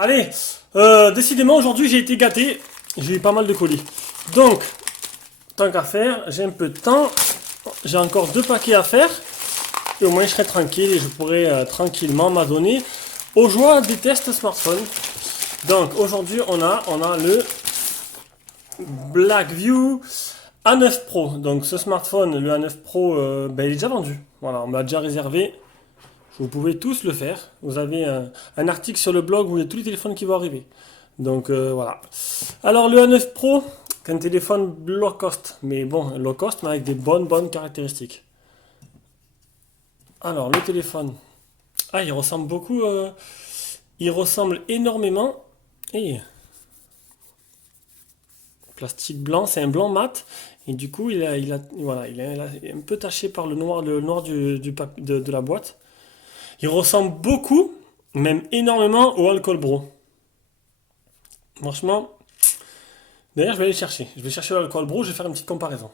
Allez, décidément aujourd'hui j'ai été gâté, j'ai eu pas mal de colis. Donc, tant qu'à faire, j'ai un peu de temps, j'ai encore 2 paquets à faire, et au moins je serai tranquille et je pourrai tranquillement m'adonner aux joies des tests smartphone. Donc aujourd'hui on a le Blackview A9 Pro. Donc ce smartphone, le A9 Pro, ben, il est déjà vendu. Voilà, on me l'a déjà réservé. Vous pouvez tous le faire. Vous avez un article sur le blog où il y a tous les téléphones qui vont arriver. Donc voilà. Alors le A9 Pro, c'est un téléphone low cost. Mais bon, low cost, mais avec des bonnes caractéristiques. Alors le téléphone. Ah, il ressemble beaucoup. Il ressemble énormément. Et plastique blanc, c'est un blanc mat. Et du coup, voilà, il est un peu taché par le noir de la boîte. Il ressemble beaucoup, même énormément au Alcool Bro. Franchement, d'ailleurs, je vais aller le chercher. Je vais chercher le Alcool Bro, je vais faire une petite comparaison.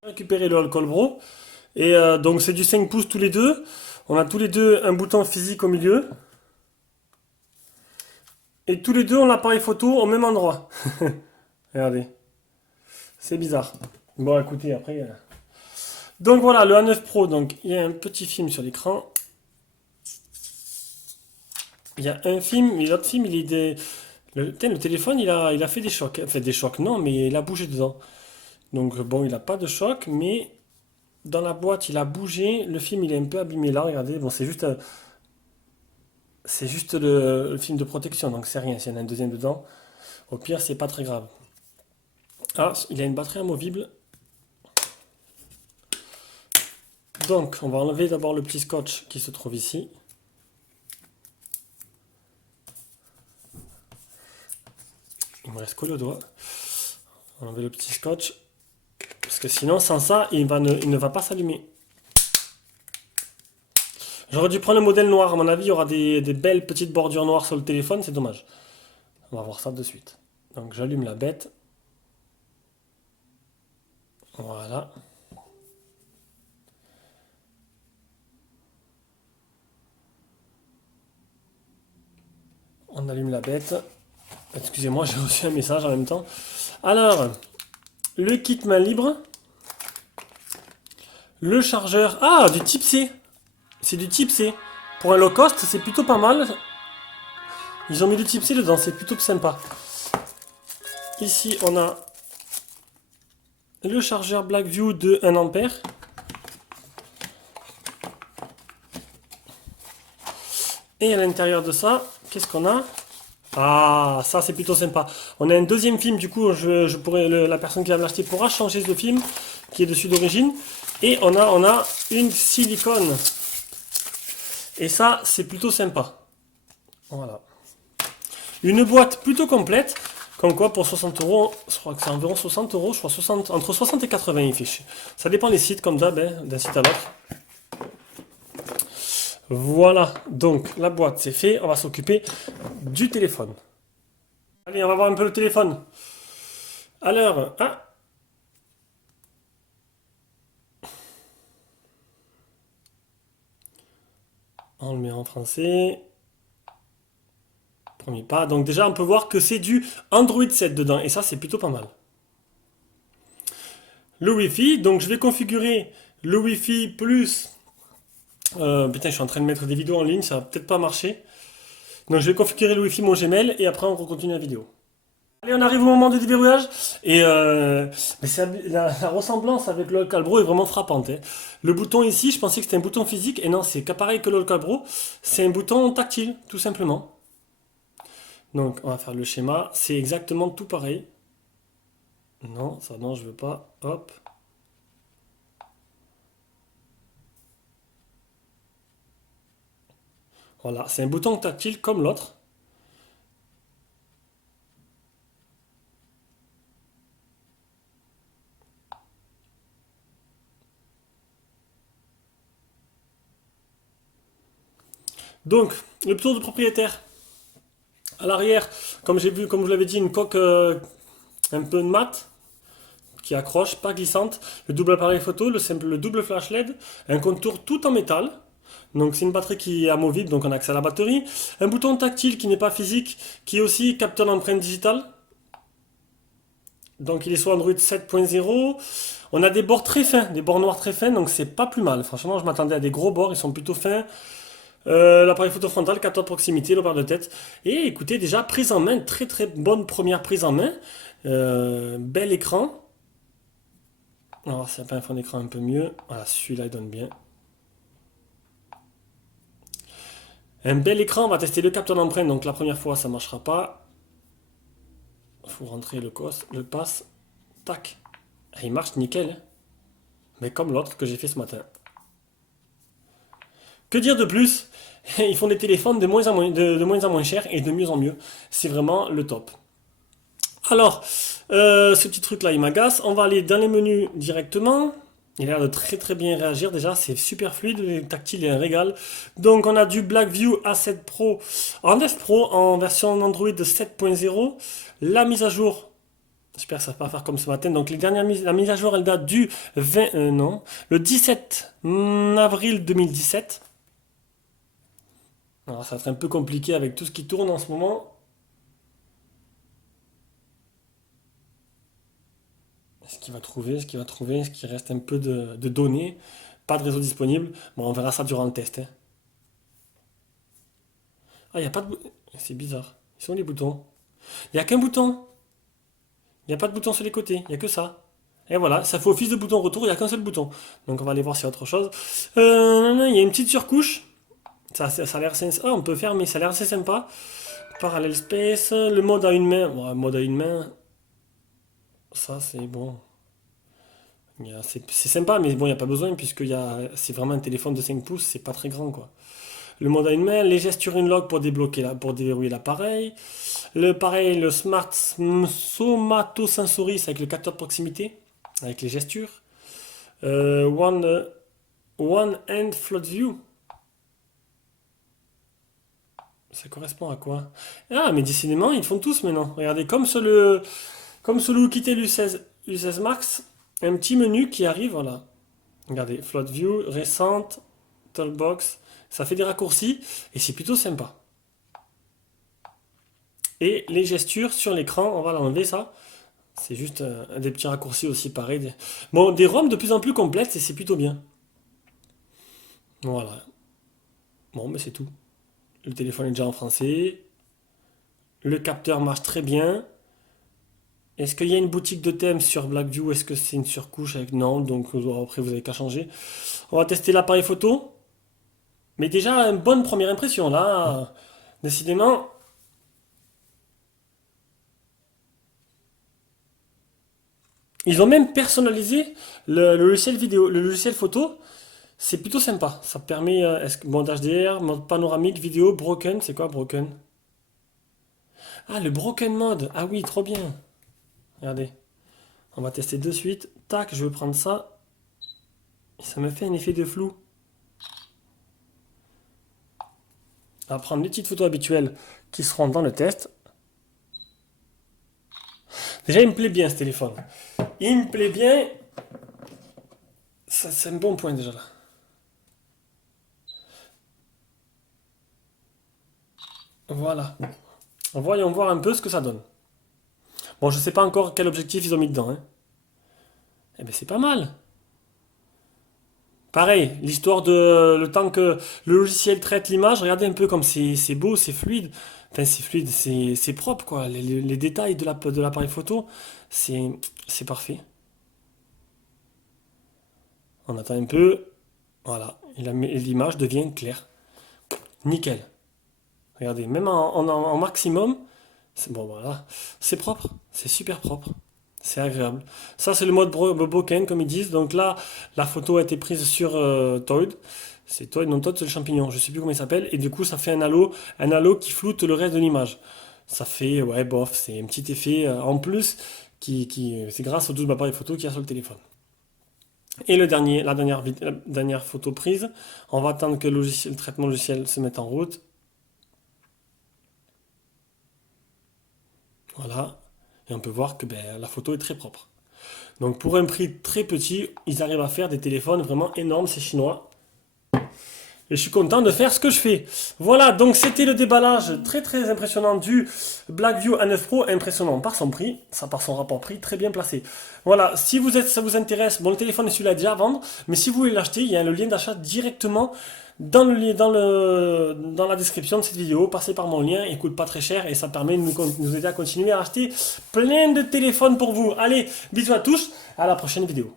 Je vais récupérer le Alcool Bro. Et donc, c'est du 5 pouces tous les deux. On a tous les deux un bouton physique au milieu. Et tous les deux, on a l'appareil photo au même endroit. Regardez. C'est bizarre. Bon, écoutez, après. Donc voilà, le A9 Pro. Donc, il y a un petit film sur l'écran. Il y a un film, mais l'autre film, il est des. Le téléphone, il a fait des chocs. Enfin, des chocs, non, mais il a bougé dedans. Donc, bon, il n'a pas de choc, mais dans la boîte, il a bougé. Le film, il est un peu abîmé là, regardez. Bon, c'est juste le film de protection, donc c'est rien s'il y en a un deuxième dedans. Au pire, c'est pas très grave. Ah, il a une batterie amovible. Donc, on va enlever d'abord le petit scotch qui se trouve ici. Il me reste que le doigt. On va enlever le petit scotch. Parce que sinon, sans ça, il ne va pas s'allumer. J'aurais dû prendre le modèle noir. À mon avis, il y aura des belles petites bordures noires sur le téléphone. C'est dommage. On va voir ça de suite. Donc, j'allume la bête. Voilà. On allume la bête. Excusez-moi, j'ai reçu un message en même temps. Alors, le kit main libre. Le chargeur. Ah, du type C. C'est du type C. Pour un low cost, c'est plutôt pas mal. Ils ont mis du type C dedans, c'est plutôt sympa. Ici, on a le chargeur Blackview de 1 ampère. Et à l'intérieur de ça, qu'est-ce qu'on a? Ah, ça c'est plutôt sympa. On a un deuxième film, du coup, la personne qui va me l'acheter pourra changer ce film qui est dessus d'origine. Et on a une silicone. Et ça, c'est plutôt sympa. Voilà. Une boîte plutôt complète. Comme quoi, pour 60 euros, je crois que c'est environ 60 euros, je crois entre 60 et 80 il fiche. Ça dépend des sites, comme d'hab, hein, d'un site à l'autre. Voilà, donc la boîte c'est fait, on va s'occuper du téléphone. Allez, on va voir un peu le téléphone. Alors, ah, on le met en français. Premier pas. Donc déjà, on peut voir que c'est du Android 7 dedans, et ça c'est plutôt pas mal. Le Wi-Fi, donc je vais configurer le Wi-Fi plus. Putain, je suis en train de mettre des vidéos en ligne, ça va peut-être pas marcher. Donc je vais configurer le Wi-Fi mon Gmail et après on continue la vidéo. Allez, on arrive au moment du déverrouillage et mais la ressemblance avec le Calbro est vraiment frappante, hein. Le bouton ici, je pensais que c'était un bouton physique et non, c'est pareil que le Calbro, c'est un bouton tactile, tout simplement. Donc on va faire le schéma, c'est exactement tout pareil. Non, ça non, je veux pas. Hop. Voilà, c'est un bouton tactile comme l'autre. Donc, le tour de propriétaire. À l'arrière, comme j'ai vu, comme je vous l'avais dit, une coque un peu mat qui accroche, pas glissante. Le double appareil photo, le double flash LED, un contour tout en métal. Donc c'est une batterie qui est amovible, donc on a accès à la batterie. Un bouton tactile qui n'est pas physique, qui est aussi capteur d'empreinte digitale. Donc il est sur Android 7.0. On a des bords très fins, des bords noirs très fins, donc c'est pas plus mal. Franchement, je m'attendais à des gros bords, ils sont plutôt fins. L'appareil photo frontal, capteur de proximité, le de tête. Et écoutez, déjà prise en main, très très bonne première prise en main. Bel écran. Alors c'est pas un fond d'écran un peu mieux. Voilà, celui-là il donne bien. Un bel écran, on va tester le capteur d'empreinte, donc la première fois ça marchera pas. Il faut rentrer le pass. Tac. Et il marche nickel, hein. Mais comme l'autre que j'ai fait ce matin. Que dire de plus? Ils font des téléphones de moins en moins, de moins en moins chers et de mieux en mieux. C'est vraiment le top. Alors, ce petit truc là il m'agace. On va aller dans les menus directement. Il a l'air de très très bien réagir déjà, c'est super fluide, le tactile est un régal. Donc on a du Blackview A7 Pro en 9 Pro en version Android 7.0. La mise à jour, j'espère que ça va pas faire comme ce matin. Donc la mise à jour elle date du 20, non, le 17 avril 2017. Alors ça va être un peu compliqué avec tout ce qui tourne en ce moment. Ce qu'il va trouver, ce qu'il va trouver, ce qui reste un peu de données. Pas de réseau disponible. Bon, on verra ça durant le test, hein. Ah, il n'y a pas de bouton. C'est bizarre. Ils sont les boutons. Il n'y a qu'un bouton. Il n'y a pas de bouton sur les côtés. Il n'y a que ça. Et voilà, ça fait office de bouton retour. Il n'y a qu'un seul bouton. Donc on va aller voir s'il y a autre chose. Il y a une petite surcouche. Ça a l'air sympa. Ah, on peut faire, mais ça a l'air assez sympa. Parallel Space. Le mode à une main. Bon, mode à une main. Ça, c'est bon. C'est sympa, mais bon, il n'y a pas besoin, puisque c'est vraiment un téléphone de 5 pouces, c'est pas très grand, quoi. Le mode à une main, les gestures Unlock pour débloquer pour déverrouiller l'appareil. Pareil, le Smart Somatosensory, c'est avec le capteur de proximité, avec les gestures. One Hand Float View. Ça correspond à quoi? Ah, mais décidément, ils font tous maintenant. Regardez, comme sur le Oukitel U16 Max, un petit menu qui arrive, voilà. Regardez, Float View, récente, Talkbox, ça fait des raccourcis et c'est plutôt sympa. Et les gestures sur l'écran, on va l'enlever ça. C'est juste des petits raccourcis aussi pareil. Bon, des ROM de plus en plus complexes et c'est plutôt bien. Voilà. Bon, mais c'est tout. Le téléphone est déjà en français. Le capteur marche très bien. Est-ce qu'il y a une boutique de thèmes sur Blackview? Est-ce que c'est une surcouche avec non? Donc après vous n'avez qu'à changer. On va tester l'appareil photo. Mais déjà une bonne première impression là. Décidément. Ils ont même personnalisé le logiciel vidéo, le logiciel photo. C'est plutôt sympa. Ça permet bon d'HDR, mode panoramique, vidéo, broken. C'est quoi broken? Ah le broken mode. Ah oui, trop bien. Regardez. On va tester de suite. Tac, je vais prendre ça. Ça me fait un effet de flou. On va prendre les petites photos habituelles qui seront dans le test. Déjà, il me plaît bien ce téléphone. Il me plaît bien. C'est un bon point déjà là. Voilà. Voyons voir un peu ce que ça donne. Bon, je sais pas encore quel objectif ils ont mis dedans, hein. Eh ben c'est pas mal. Pareil, l'histoire de le temps que le logiciel traite l'image, regardez un peu comme c'est beau, c'est fluide. Enfin, c'est fluide, c'est propre, quoi. Les détails de l'appareil photo, c'est c'est parfait. On attend un peu. Voilà. Et l'image devient claire. Nickel. Regardez, même en maximum, c'est bon, voilà. C'est propre. C'est super propre. C'est agréable. Ça, c'est le mode bokeh, comme ils disent. Donc là, la photo a été prise sur Toad. C'est Toad, non Toad, c'est le champignon. Je sais plus comment il s'appelle. Et du coup, ça fait un halo qui floute le reste de l'image. Ça fait, ouais, bof, c'est un petit effet en plus c'est grâce au double appareil photo qu'il y a sur le téléphone. Et la dernière photo prise, on va attendre que le traitement logiciel se mette en route. Voilà. Et on peut voir que ben, la photo est très propre. Donc pour un prix très petit, ils arrivent à faire des téléphones vraiment énormes, ces Chinois. Et je suis content de faire ce que je fais. Voilà, donc c'était le déballage très très impressionnant du Blackview A9 Pro, impressionnant par son prix, ça par son rapport prix, très bien placé. Voilà, si ça vous intéresse, bon le téléphone est celui-là déjà à vendre, mais si vous voulez l'acheter, il y a le lien d'achat directement dans la description de cette vidéo. Passez par mon lien, il coûte pas très cher et ça permet de nous aider à continuer à acheter plein de téléphones pour vous. Allez, bisous à tous, à la prochaine vidéo.